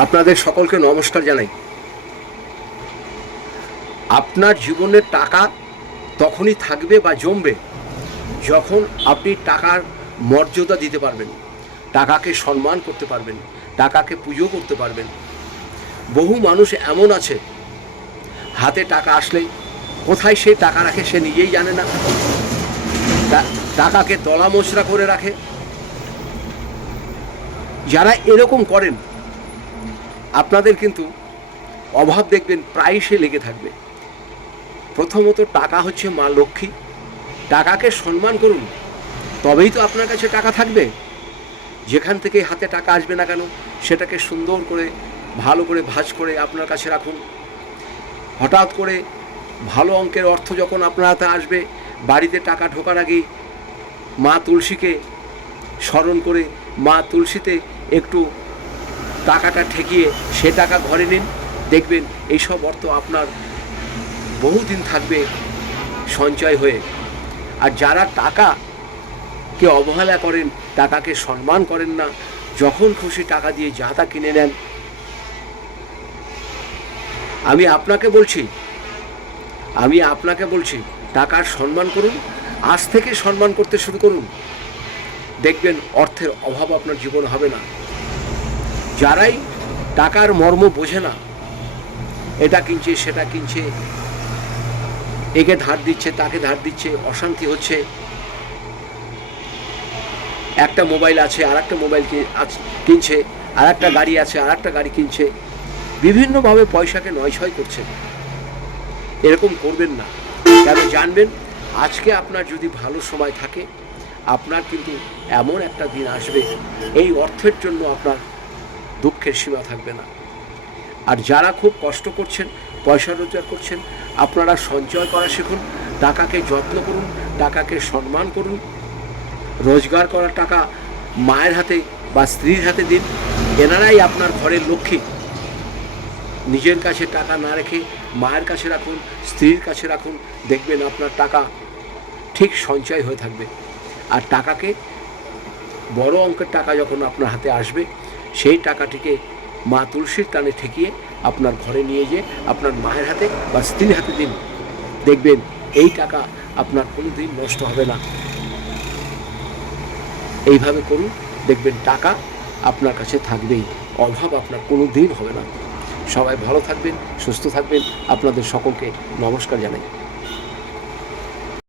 আপনাদের সকলকে নমস্কার জানাই। আপনার জীবনের টাকা তখনই থাকবে বা জমবে যখন আপনি টাকার মর্যাদা দিতে পারবেন, টাকাকে সম্মান করতে পারবেন, টাকাকে পুজো করতে পারবেন। বহু মানুষ এমন আছে, হাতে টাকা আসলেই কোথায় সে টাকা রাখে সে নিজেই জানে না, টাকাকে দলা মোচড়া করে রাখে। যারা এরকম করেন আপনাদের কিন্তু অভাব দেখবেন প্রায়শই লেগে থাকবে। প্রথমত টাকা হচ্ছে মা লক্ষ্মী, টাকাকে সম্মান করুন, তবেই তো আপনার কাছে টাকা থাকবে। যেখান থেকে হাতে টাকা আসবে না কেন সেটাকে সুন্দর করে ভালো করে ভাঁজ করে আপনার কাছে রাখুন। হঠাৎ করে ভালো অঙ্কের অর্থ যখন আপনার হাতে আসবে, বাড়িতে টাকা ঢোকার আগেই মা তুলসীকে স্মরণ করে মা তুলসীতে একটু টাকাটা ঠেকিয়ে সে টাকা ঘরে নিন, দেখবেন এইসব অর্থ আপনার বহুদিন থাকবে সঞ্চয় হয়ে। আর যারা টাকাকে অবহেলা করেন, টাকাকে সম্মান করেন না, যখন খুশি টাকা দিয়ে যা তা কিনে নেন, আমি আপনাকে বলছি টাকার সম্মান করুন। আজ থেকে সম্মান করতে শুরু করুন, দেখবেন অর্থের অভাব আপনার জীবন হবে না। যারাই টাকার মর্ম বোঝে না, এটা কিনছে সেটা কিনছে, একে ধার দিচ্ছে তাকে ধার দিচ্ছে, অশান্তি হচ্ছে। একটা মোবাইল আছে আর একটা মোবাইল কিনছে, আর একটা গাড়ি আছে আর একটা গাড়ি কিনছে, বিভিন্নভাবে পয়সাকে নয়ছয় করছে। এরকম করবেন না। কেন জানবেন, আজকে আপনার যদি ভালো সময় থাকে, আপনার কিন্তু এমন একটা দিন আসবে এই অর্থের জন্য আপনার দুঃখের সীমা থাকবে না। আর যারা খুব কষ্ট করছেন, পয়সা রোজগার করছেন, আপনারা সঞ্চয় করা শিখুন, টাকাকে যত্ন করুন, টাকাকে সম্মান করুন। রোজগার করা টাকা মায়ের হাতে বা স্ত্রীর হাতে দিন, এনারাই আপনার ঘরের লক্ষ্মী। নিজের কাছে টাকা না রেখে মায়ের কাছে রাখুন, স্ত্রীর কাছে রাখুন, দেখবেন আপনার টাকা ঠিক সঞ্চয় হয়ে থাকবে। আর টাকাকে বড় অঙ্কের টাকা যখন আপনার হাতে আসবে, সেই টাকাটিকে মা তুলসীর টানে ঠেকিয়ে আপনার ঘরে নিয়ে যেয়ে আপনার মায়ের হাতে বা স্ত্রীর হাতে দিন, দেখবেন এই টাকা আপনার কোনো দিন নষ্ট হবে না। এইভাবে করুন, দেখবেন টাকা আপনার কাছে থাকবেই, অভাব আপনার কোনো দিন হবে না। সবাই ভালো থাকবেন, সুস্থ থাকবেন। আপনাদের সকলকে নমস্কার জানাই।